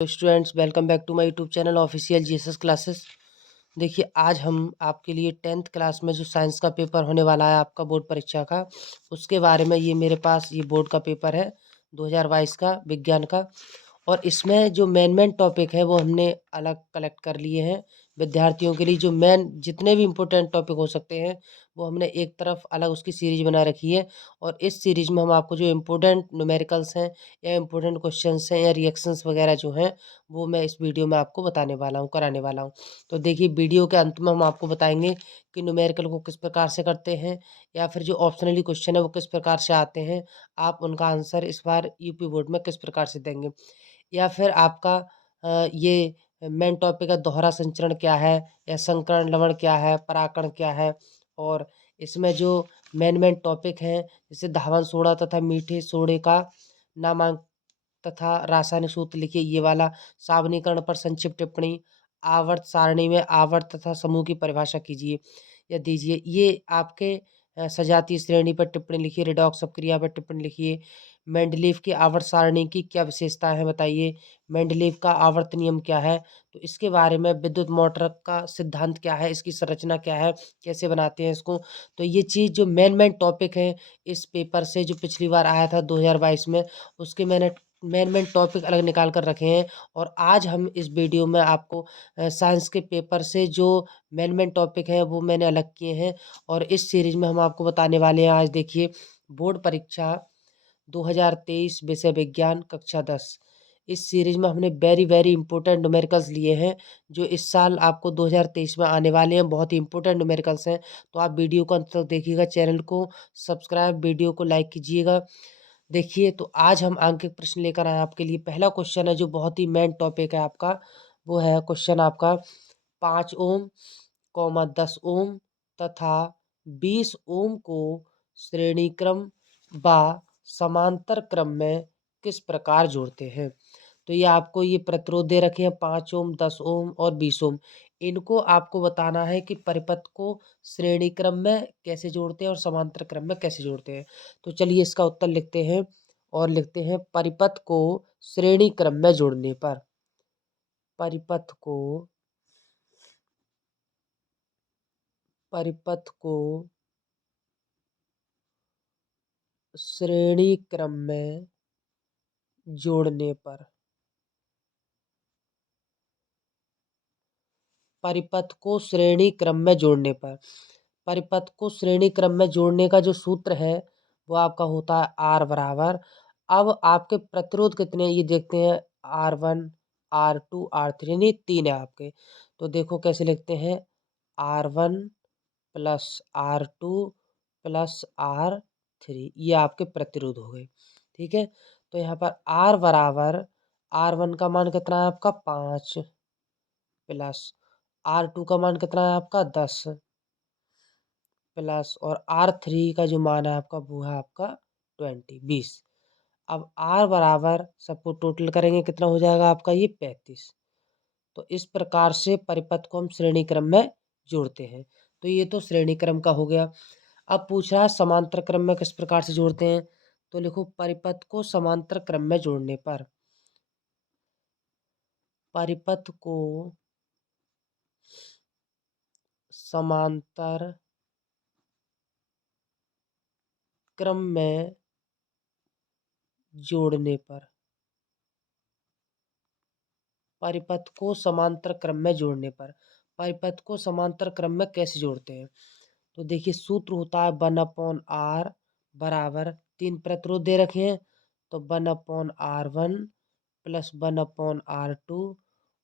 Students, welcome back to my YouTube channel official GSS classes. देखिए, आज हम आपके लिए 10th क्लास में जो साइंस का पेपर होने वाला है आपका बोर्ड परीक्षा का, उसके बारे में ये मेरे पास ये बोर्ड का पेपर है 2022 का विज्ञान का। और इसमें जो मेन टॉपिक है वो हमने अलग कलेक्ट कर लिए हैं विद्यार्थियों के लिए। जो मेन जितने भी इम्पोर्टेंट टॉपिक हो सकते हैं वो हमने एक तरफ अलग उसकी सीरीज बना रखी है। और इस सीरीज में हम आपको जो इम्पोर्टेंट न्यूमेरिकल्स हैं या इम्पोर्टेंट क्वेश्चंस हैं या रिएक्शंस वगैरह जो हैं वो मैं इस वीडियो में आपको बताने वाला हूँ, कराने वाला हूँ। तो देखिए, वीडियो के अंत में हम आपको बताएंगे कि न्यूमेरिकल को किस प्रकार से करते हैं या फिर जो ऑप्शनली क्वेश्चन है वो किस प्रकार से आते हैं, आप उनका आंसर इस बार यूपी बोर्ड में किस प्रकार से देंगे। या फिर आपका ये मेन टॉपिक है दोहरा संचरण क्या है या संकरण लवण क्या है, पराकण क्या है। और इसमें जो मेन टॉपिक हैं जैसे धावन सोडा तथा मीठे सोडे का नामांक तथा रासायनिक सूत्र लिखिए, ये वाला सावनीकरण पर संक्षिप्त टिप्पणी, आवर्त सारणी में आवर्त तथा समूह की परिभाषा कीजिए या दीजिए। ये आपके सजातीय श्रेणी पर टिप्पणी लिखिए, रिडॉक्स अपक्रिया पर टिप्पणी लिखिए। मेंडलीव की आवर्त सारणी की क्या विशेषताएं हैं बताइए। मेंडलीव का आवर्त नियम क्या है, तो इसके बारे में विद्युत मोटर का सिद्धांत क्या है, इसकी संरचना क्या है, कैसे बनाते हैं इसको। तो ये चीज़ जो मेन टॉपिक है इस पेपर से जो पिछली बार आया था 2022 में, उसके मैंने मेन टॉपिक अलग निकाल कर रखे हैं। और आज हम इस वीडियो में आपको साइंस के पेपर से जो मेन टॉपिक हैं वो मैंने अलग किए हैं। और इस सीरीज में हम आपको बताने वाले हैं, आज देखिए, बोर्ड परीक्षा 2023 विषय विज्ञान कक्षा 10। इस सीरीज में हमने वेरी वेरी इंपॉर्टेंट न्यूमेरिकल्स लिए हैं जो इस साल आपको 2023 में आने वाले हैं। बहुत ही इंपॉर्टेंट न्यूमेरिकल्स हैं, तो आप वीडियो को अंत तक देखिएगा, चैनल को सब्सक्राइब, वीडियो को लाइक कीजिएगा। देखिए, तो आज हम अंकित प्रश्न लेकर आए आपके लिए। पहला क्वेश्चन है जो बहुत ही मेन टॉपिक है आपका, वो है क्वेश्चन आपका 5 ओम, 10 ओम तथा 20 ओम को श्रेणी क्रम व समांतर क्रम में किस प्रकार जोड़ते हैं। तो ये आपको ये प्रतिरोध दे रखे हैं 5 ओम, 10 ओम और 20 ओम। इनको आपको बताना है कि परिपथ को श्रेणी क्रम में कैसे जोड़ते हैं और समांतर क्रम में कैसे जोड़ते हैं। तो चलिए इसका उत्तर लिखते हैं और लिखते हैं परिपथ को श्रेणी क्रम में जोड़ने पर, परिपथ को परिपथ को श्रेणी क्रम में जोड़ने पर, परिपथ को श्रेणी क्रम में जोड़ने पर, परिपथ को श्रेणी क्रम में जोड़ने का जो सूत्र है वो आपका होता है आर बराबर। अब आपके प्रतिरोध कितने ये देखते हैं, R1, R2, R3, यानी 3 है आपके। तो देखो कैसे लिखते हैं, R1 plus R2 plus R3, ये आपके प्रतिरोध हो गए। ठीक है, तो यहाँ पर R बराबर, R1 का मान कितना है आपका 5 प्लस R2 का मान कितना है आपका 10 प्लस और R3 का जो मान है आपका वो है आपका 20। अब R बराबर सबको टोटल करेंगे कितना हो जाएगा आपका ये 35। तो इस प्रकार से परिपथ को हम श्रेणी क्रम में जोड़ते हैं। तो ये तो श्रेणी क्रम का हो गया। अब पूछ रहा है समांतर क्रम में किस प्रकार से जोड़ते हैं। तो लिखो परिपथ को समांतर क्रम में जोड़ने पर, परिपथ को समांतर क्रम में जोड़ने पर, परिपथ को समांतर क्रम में जोड़ने पर, परिपथ को समांतर क्रम में कैसे जोड़ते हैं। तो देखिए सूत्र होता है 1/r बराबर 3 प्रतिरोध दे रखे हैं, तो 1/r1 प्लस 1/r2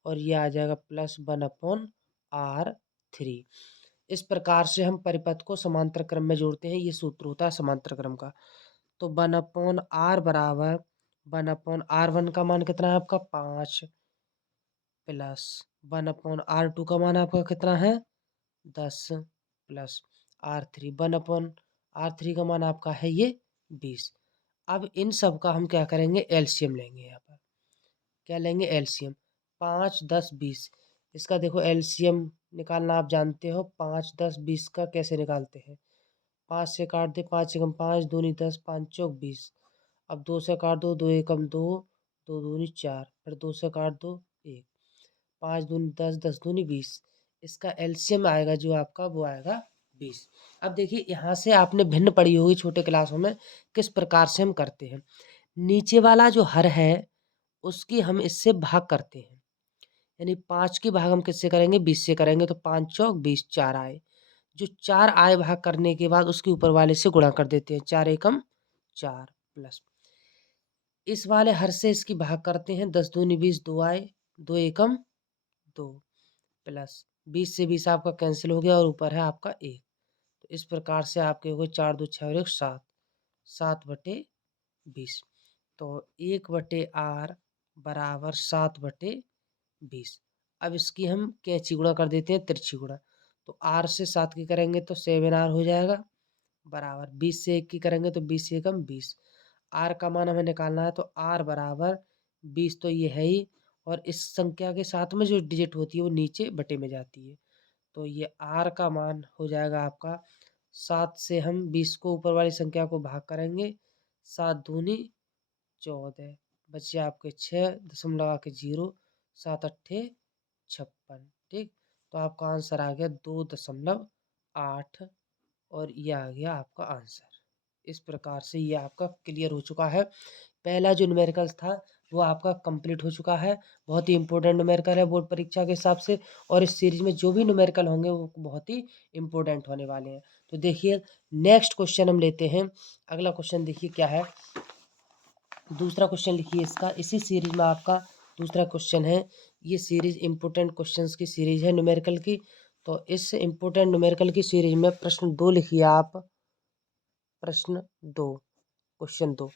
और ये आ जाएगा प्लस 1/r3। इस प्रकार से हम परिपथ को समांतर क्रम में जोड़ते हैं, ये सूत्र होता है समांतर क्रम का। तो 1/r बराबर 1/r1 का मान कितना है आपका 5 प्लस 1/r2 का मान आपका कितना है 10 प्लस R3, 1/r3 का मान आपका है ये 20। अब इन सब का हम क्या करेंगे, एलसीएम लेंगे। यहाँ पर क्या लेंगे, एलसीएम। 5, 10, 20, इसका देखो एलसीएम निकालना आप जानते हो। 5, 10, 20 का कैसे निकालते हैं, 5 से काट दे, 5 एकम 5, दूनी 10, 5 चौक 20। अब 2 से काट दो, 2 एकम 2, दो दूनी 4, फिर 2 से काट दो 1, 5 दूनी 10, 10 दूनी 20। इसका एलसीएम आएगा जो आपका वो आएगा 20। अब देखिए यहाँ से आपने भिन्न पढ़ी होगी छोटे क्लासों में किस प्रकार से हम करते हैं। नीचे वाला जो हर है उसकी हम इससे भाग करते हैं, यानी 5 की भाग हम किससे करेंगे 20 से करेंगे, तो 5 चौक 20 4 आए। जो 4 आए भाग करने के बाद उसके ऊपर वाले से गुणा कर देते हैं, 4 एकम 4 प्लस इस वाले हर से इसकी भाग करते हैं, 10 दूनी 20 2 आए, 2 एकम 2 प्लस 20 से 20 आपका कैंसिल हो गया और ऊपर है आपका 1। तो इस प्रकार से आपके हो गए 4 2 6 और 1 7, 7/20। तो 1/r बराबर 7/20। अब इसकी हम कैंची गुणा कर देते हैं, तिरछी गुणा। तो r से 7 की करेंगे तो 7r हो जाएगा, बराबर 20 से 1 की करेंगे तो 20 एकम 20। r का मान हमें निकालना है, तो r बराबर 20 तो ये है ही, और इस संख्या के साथ में जो डिजिट होती है वो नीचे बटे में जाती है। तो ये r का मान हो जाएगा आपका 7 से हम 20 को ऊपर वाली संख्या को भाग करेंगे, 7 दूनी 14, बचे आपके 6 दशमलव लगा के 0, 7 अट्ठे 56। ठीक, तो आपका आंसर आ गया 2.8 और ये आ गया आपका आंसर। इस प्रकार से ये आपका क्लियर हो चुका है। पहला जो न्यूमेरिकल था वो आपका कंप्लीट हो चुका है। बहुत ही इंपॉर्टेंट न्यूमेरिकल है बोर्ड परीक्षा के हिसाब से, और इस सीरीज में जो भी न्यूमेरिकल होंगे वो बहुत ही इंपॉर्टेंट होने वाले हैं। तो देखिए नेक्स्ट क्वेश्चन हम लेते हैं। अगला क्वेश्चन देखिए क्या है, दूसरा क्वेश्चन लिखिए इसका, इसी सीरीज में आपका दूसरा क्वेश्चन है। ये सीरीज इंपॉर्टेंट क्वेश्चंस की सीरीज है न्यूमेरिकल की। तो इस इंपॉर्टेंट न्यूमेरिकल की सीरीज में प्रश्न 2 लिखिए आप। प्रश्न 2, क्वेश्चन 2।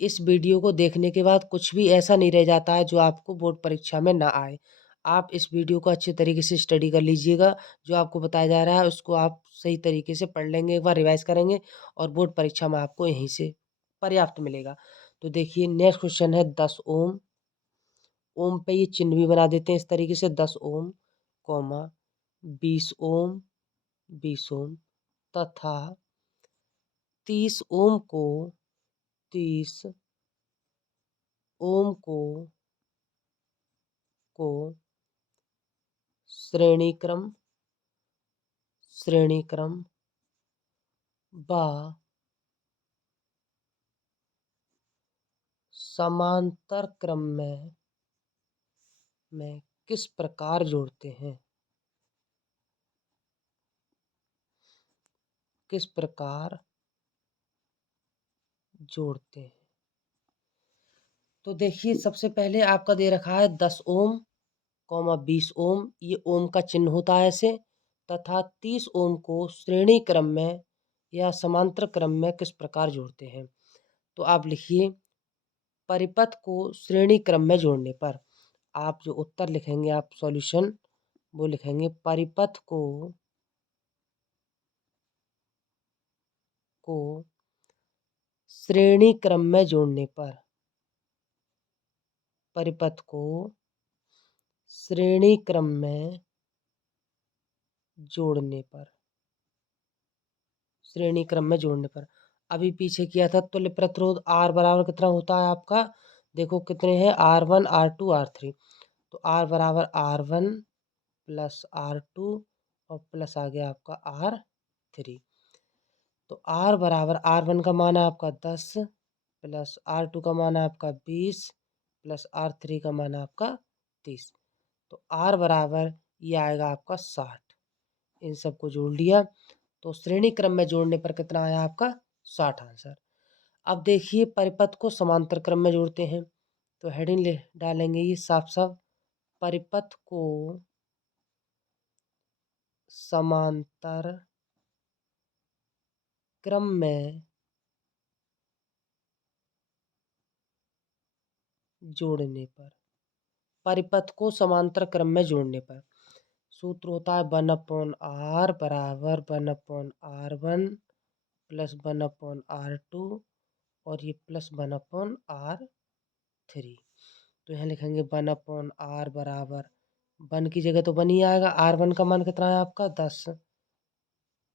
इस वीडियो को देखने के बाद कुछ भी ऐसा नहीं रह जाता है जो आपको बोर्ड परीक्षा में ना आए। आप इस वीडियो को अच्छे तरीके से स्टडी कर लीजिएगा। जो आपको बताया जा रहा है उसको आप सही तरीके से पढ़ लेंगे, एक बार रिवाइज करेंगे और बोर्ड परीक्षा में आपको यहीं से पर्याप्त मिलेगा। तो देखिए नेक्स्ट क्वेश्चन है 10 ओम। ओम पे ये चिन्ह भी बना देते हैं इस तरीके से, 10 ओम कॉमा 20 ओम 20 ओम तथा 30 ओम को 30 ओम को श्रेणीक्रम व समांतर क्रम में किस प्रकार जोड़ते हैं, किस प्रकार जोड़ते हैं। तो देखिए सबसे पहले आपका दे रखा है 10 ओम कॉमा 20 ओम, ये ओम का चिन्ह होता है ऐसे, तथा 30 ओम को श्रेणी क्रम में या समांतर क्रम में किस प्रकार जोड़ते हैं। तो आप लिखिए परिपथ को श्रेणी क्रम में जोड़ने पर, आप जो उत्तर लिखेंगे आप सॉल्यूशन वो लिखेंगे परिपथ को श्रेणी क्रम में जोड़ने पर, परिपथ को श्रेणी क्रम में जोड़ने पर, श्रेणी क्रम में जोड़ने पर। अभी पीछे किया था तुल्य प्रतिरोध R बराबर कितना होता है आपका, देखो कितने हैं R1 R2 R3। तो R बराबर R1 प्लस R2 और प्लस आ गया आपका R3। तो R बराबर R1 का मान है आपका 10 प्लस R2 का मान है आपका 20 प्लस R3 का मान है आपका 30। तो R बराबर ये आएगा आपका 60। इन सबको जोड़ लिया तो श्रेणी क्रम में जोड़ने पर कितना आया आपका 60 आंसर। अब देखिए परिपथ को समांतर क्रम में जोड़ते हैं, तो हेडिंग ले डालेंगे ये साफ साफ, परिपथ को समांतर क्रम में जोड़ने पर, परिपथ को समांतर क्रम में जोड़ने पर सूत्र होता है 1/r बराबर 1/r1 प्लस 1/r2 और ये प्लस 1/r3। तो यहाँ लिखेंगे 1/r बराबर 1 की जगह तो 1 ही आएगा, R1 का मान कितना है आपका 10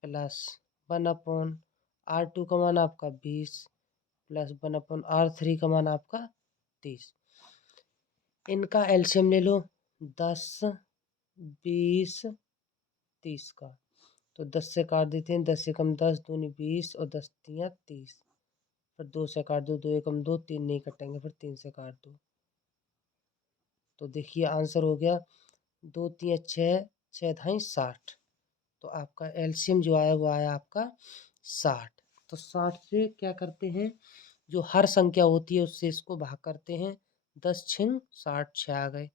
प्लस 1/r2 का मान आपका 20 प्लस 1/r3 का मान आपका 30। इनका एलसीएम ले लो 10, 20, 30 का। तो 10 से काट देते हैं, 10 एकम 10, दूनी 20 और 10 तियाँ 30। फिर 2 से काट दो, 2 एकम 2, 3 नहीं कटेंगे, फिर 3 से काट दो। तो देखिए आंसर हो गया 2 तियाँ 6, 6 धाई 60। तो आपका एलसीएम जो आया वो आया आपका 60। तो 60 से क्या करते हैं, जो हर संख्या होती है उससे इसको भाग करते हैं। 10 छिंग 60, 6 आ गए।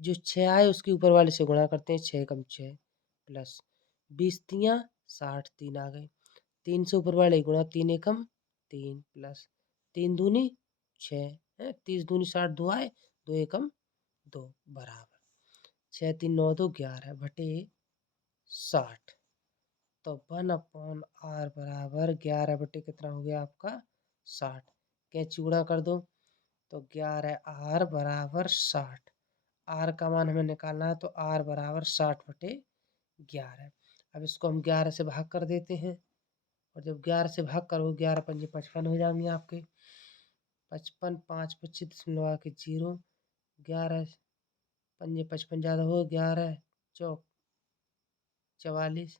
जो 6 आए उसके ऊपर वाले से गुणा करते हैं, 6 एकम 6 प्लस 20 तियाँ 60, 3 आ गए। 3 से ऊपर वाले गुणा, 3 एकम 3 प्लस 3 दूनी 6 है, 30 दूनी 60, 2 आए, 2 एकम 2 बराबर 6 3 9 2 11 बटे 60। तो 1/r बराबर 11 बटे कितना हो गया आपका 60। कैंची गुणा कर दो तो 11r बराबर 60। आर का मान हमें निकालना है, तो आर बराबर 60 बटे 11। अब इसको हम 11 से भाग कर देते हैं, और जब 11 से भाग करो 11 पंजे 55 हो जाएंगे आपके। 55 5 25 आके 0, 11 पंजे 55 ज़्यादा हो, 11 चौक 44,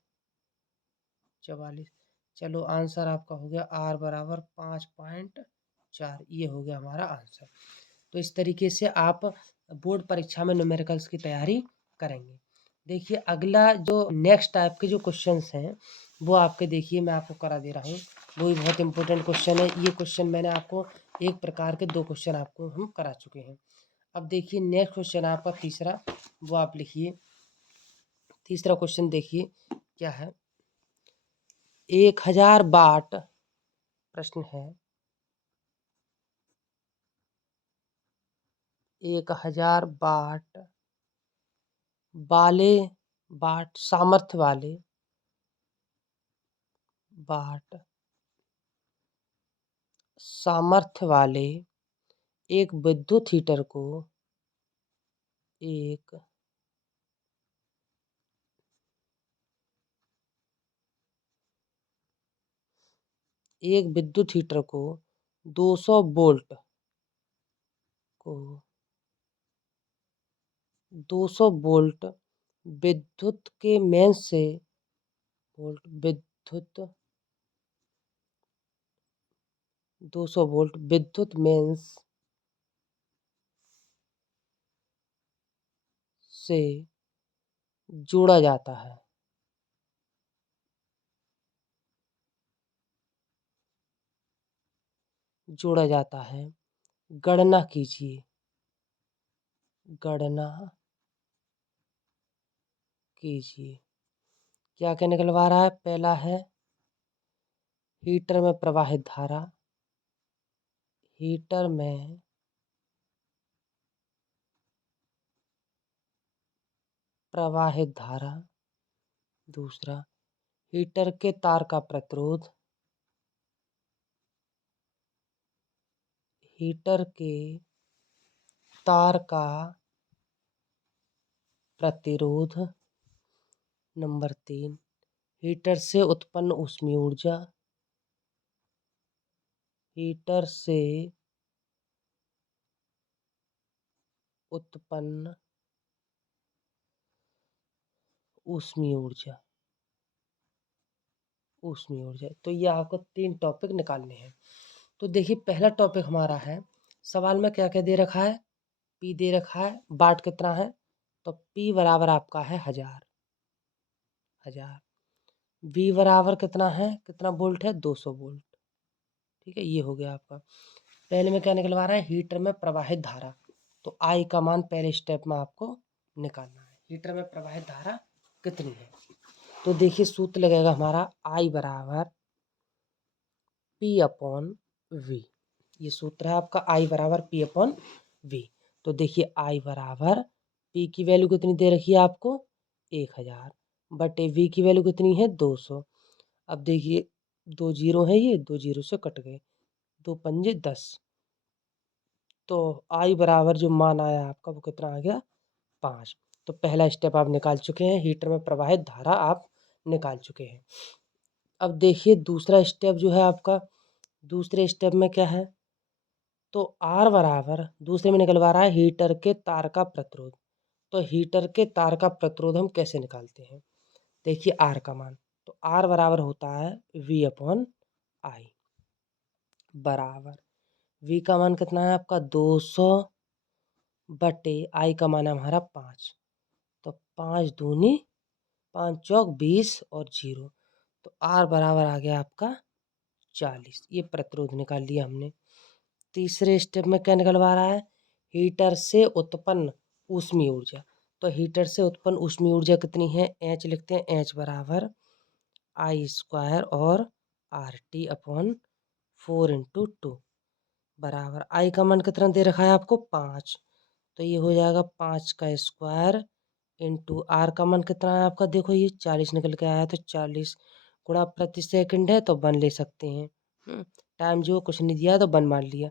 44। चलो आंसर आपका हो गया आर बराबर 5.4। ये हो गया हमारा आंसर। तो इस तरीके से आप बोर्ड परीक्षा में न्यूमेरिकल्स की तैयारी करेंगे। देखिए अगला जो नेक्स्ट टाइप के जो क्वेश्चंस हैं वो आपके, देखिए मैं आपको करा दे रहा हूँ, वो भी बहुत इंपॉर्टेंट क्वेश्चन है। ये क्वेश्चन मैंने आपको एक प्रकार के 2 क्वेश्चन आपको हम करा चुके हैं। अब देखिए नेक्स्ट क्वेश्चन आपका तीसरा, वो आप लिखिए। तीसरा क्वेश्चन देखिए क्या है। 1000 वाट प्रश्न है। 1000 वाट वाले वाट सामर्थ्य वाले वाट सामर्थ्य वाले एक विद्युत हीटर को एक विद्युत हीटर को 200 वोल्ट को 200 वोल्ट विद्युत के मेंस से वोल्ट विद्युत 200 वोल्ट विद्युत मेंस से जोड़ा जाता है। जोड़ा जाता है। गणना कीजिए। गणना कीजिए। क्या क्या निकलवा रहा है। पहला है हीटर में प्रवाहित धारा। हीटर में प्रवाहित धारा। दूसरा हीटर के तार का प्रतिरोध। हीटर के तार का प्रतिरोध। नंबर 3 हीटर से उत्पन्न ऊष्मीय ऊर्जा। हीटर से उत्पन्न ऊष्मीय ऊर्जा। ऊष्मीय ऊर्जा। तो ये आपको 3 टॉपिक निकालने हैं। तो देखिए पहला टॉपिक हमारा है, सवाल में क्या क्या दे रखा है। पी दे रखा है, वाट कितना है, तो पी बराबर आपका है 1000। वी बराबर कितना है, कितना वोल्ट है, 200 वोल्ट। ठीक है, ये हो गया आपका। पहले में क्या निकलवा रहा है, हीटर में प्रवाहित धारा। तो आई का मान पहले स्टेप में आपको निकालना है। हीटर में प्रवाहित धारा कितनी है, तो देखिए सूत्र लगेगा हमारा आई बराबर पी अपॉन वी। ये सूत्र है आपका आई बराबर पी अपॉन वी। तो देखिए आई बराबर पी की वैल्यू कितनी दे रखी है आपको 1000 बटे वी की वैल्यू कितनी है 200। अब देखिए 2 जीरो है, ये 2 जीरो से कट गए, 2 पंजे 10। तो आई बराबर जो मान आया आपका वो कितना आ गया 5। तो पहला स्टेप आप निकाल चुके हैं, हीटर में प्रवाहित धारा आप निकाल चुके हैं। अब देखिए दूसरा स्टेप जो है आपका, दूसरे स्टेप में क्या है, तो आर बराबर दूसरे में निकलवा रहा है हीटर के तार का प्रतिरोध। तो हीटर के तार का प्रतिरोध हम कैसे निकालते हैं? देखिए आर का मान, तो आर बराबर होता है वी अपॉन आई, बराबर वी का मान कितना है आपका 200 बटे आई का मान है हमारा 5। तो 5 दूनी 5 चौक 20 और 0, तो आर बराबर आ गया आपका 40। ये प्रतिरोध निकाल लिया हमने। तीसरे स्टेप में क्या निकलवा रहा है? हीटर से उत्पन्न ऊष्मीय ऊर्जा। तो हीटर से उत्पन्न ऊष्मीय ऊर्जा कितनी है? एच लिखते हैं, एच बराबर आई स्क्वायर और आर टी अपॉन 4 × 2 बराबर आई का मान कितना दे रखा है आपको? 5। तो ये हो जाएगा 5 का स्क्वायर इंटू आर का मान कितना है आपका? देखो ये 40 निकल के आया, तो 40 गुणा प्रति सेकंड है तो 1 ले सकते हैं। टाइम जो कुछ नहीं दिया तो 1 मान लिया।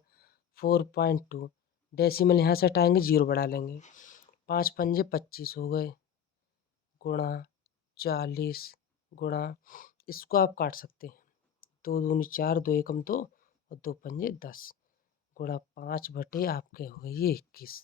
4.2 डेसिमल यहाँ से हटाएंगे, 0 बढ़ा लेंगे। 5 पंजे 25 हो गए, गुणा 40 गुणा, इसको आप काट सकते हैं। 2 दूनी 4, 2 एकम 2 और 2 पंजे 10 गुणा 5 बटे आपके हो गए ये 21।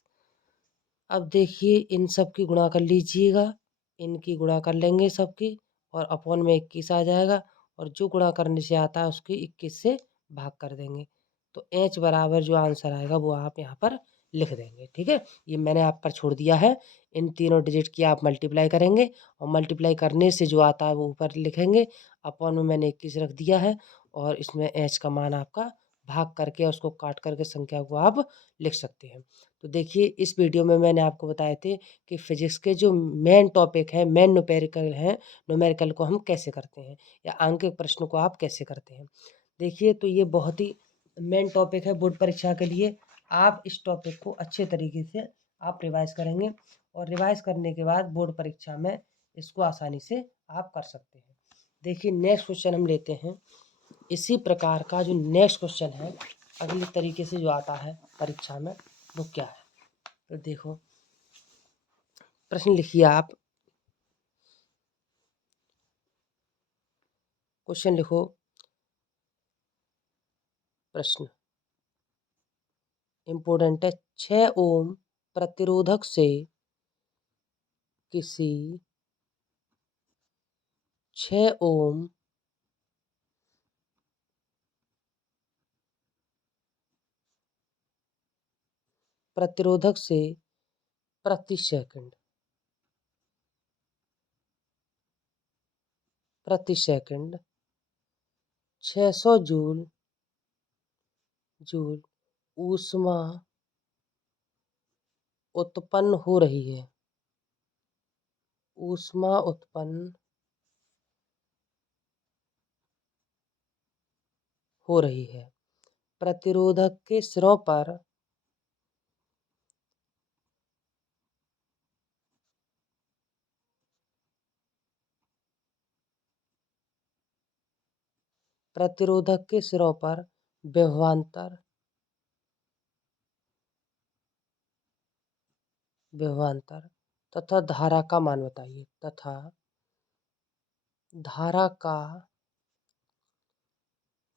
अब देखिए इन सब की गुणा कर लीजिएगा, इनकी गुणा कर लेंगे सबकी और अपॉन में 21 आ जाएगा, और जो गुणा करने से आता है उसकी 21 से भाग कर देंगे। तो एच बराबर जो आंसर आएगा वो आप यहाँ पर लिख देंगे। ठीक है, ये मैंने आप पर छोड़ दिया है। इन तीनों डिजिट की आप मल्टीप्लाई करेंगे और मल्टीप्लाई करने से जो आता है वो ऊपर लिखेंगे। अपॉन में मैंने 21 रख दिया है और इसमें एच का मान आपका भाग करके उसको काट करके संख्या को आप लिख सकते हैं। तो देखिए इस वीडियो में मैंने आपको बताए थे कि फिजिक्स के जो मेन टॉपिक है, मेन न्यूमेरिकल हैं, न्यूमेरिकल को हम कैसे करते हैं या आंकिक प्रश्न को आप कैसे करते हैं। देखिए तो ये बहुत ही मेन टॉपिक है बोर्ड परीक्षा के लिए। आप इस टॉपिक को अच्छे तरीके से आप रिवाइज करेंगे और रिवाइज करने के बाद बोर्ड परीक्षा में इसको आसानी से आप कर सकते हैं। देखिए नेक्स्ट क्वेश्चन हम लेते हैं। इसी प्रकार का जो नेक्स्ट क्वेश्चन है अगले तरीके से जो आता है परीक्षा में वो क्या है? तो देखो प्रश्न लिखिए आप, क्वेश्चन लिखो। प्रश्न इम्पोर्टेंट है। 6 ओम प्रतिरोधक से किसी 6 ओम प्रतिरोधक से प्रति सेकंड 600 जूल जूल ऊष्मा उत्पन्न हो रही है। ऊष्मा उत्पन्न हो रही है। प्रतिरोधक के सिरों पर प्रतिरोधक के सिरों पर विभवांतर विभवांतर तथा धारा का मान बताइए। तथा धारा का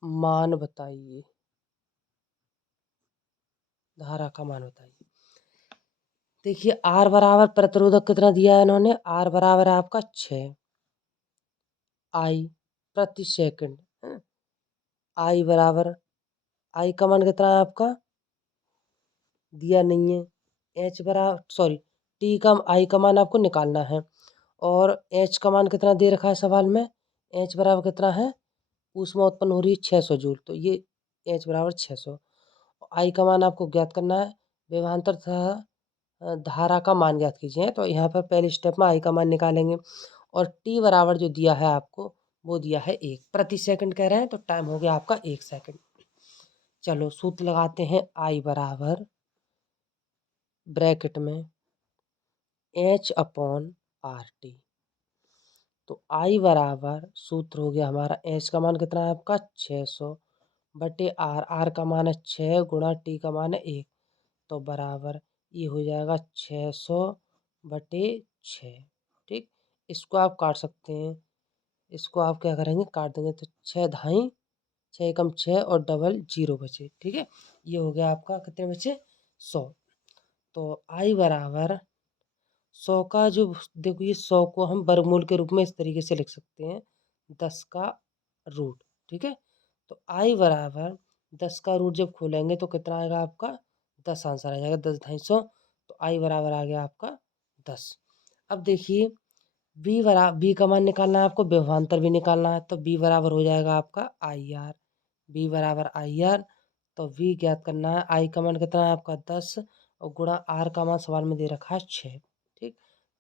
मान बताइए। धारा का मान बताइए। देखिए आर बराबर प्रतिरोधक कितना दिया है इन्होंने? आर बराबर है आपका 6 आई प्रति सेकंड। आई बराबर, आई का मान कितना है आपका? दिया नहीं है। एच बराबर सॉरी टी का आई का मान आपको निकालना है और एच का मान कितना दे रखा है सवाल में? एच बराबर कितना है? ऊष्मा उत्पन्न हो रही है 600 जूल, तो ये एच बराबर 600। आई का मान आपको ज्ञात करना है। विभवांतर तथा धारा का मान ज्ञात कीजिए। तो यहाँ पर पहले स्टेप में आई का मान निकालेंगे और टी बराबर जो दिया है आपको वो दिया है 1 प्रति सेकंड कह रहे हैं, तो टाइम हो गया आपका 1 सेकंड। चलो सूत्र लगाते हैं। आई बराबर ब्रैकेट में एच अपॉन आर टी। तो आई बराबर सूत्र हो गया हमारा, एच का मान कितना है आपका? 600 बटे आर, आर का मान है 6 गुणा टी का मान है 1, तो बराबर ये हो जाएगा 600 बटे 6। ठीक, इसको आप काट सकते हैं। इसको आप क्या करेंगे? काट देंगे, तो 6 धाई 6 एकम 6 और डबल 0 बचे। ठीक है, ये हो गया आपका कितने बचे 100। तो i बराबर 100 का जो देखो ये 100 को हम वर्गमूल के रूप में इस तरीके से लिख सकते हैं 10 का रूट। ठीक है, तो i बराबर 10 का रूट जब खोलेंगे तो कितना आएगा आपका 10 आंसर आ जाएगा 10 250। तो i बराबर आ गया आपका 10। अब देखिए b का मान निकालना है आपको, विभवांतर भी निकालना है। तो b बराबर हो जाएगा आपका आई आर। b बराबर आई आर, तो v ज्ञात करना है। i का मान कितना है आपका 10 और गुणा r का मान सवाल में दे रखा है 6। ठीक,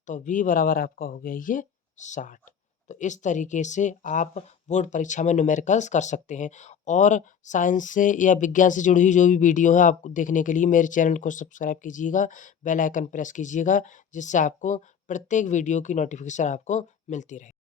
तो v बराबर आपका हो गया ये 60। तो इस तरीके से आप बोर्ड परीक्षा में न्यूमेरिकल्स कर सकते हैं। और साइंस से या विज्ञान से जुड़ी हुई जो भी वीडियो है आपको देखने के लिए मेरे चैनल को सब्सक्राइब कीजिएगा, बेल आइकन प्रेस कीजिएगा, जिससे आपको प्रत्येक वीडियो की नोटिफिकेशन आपको मिलती रहे।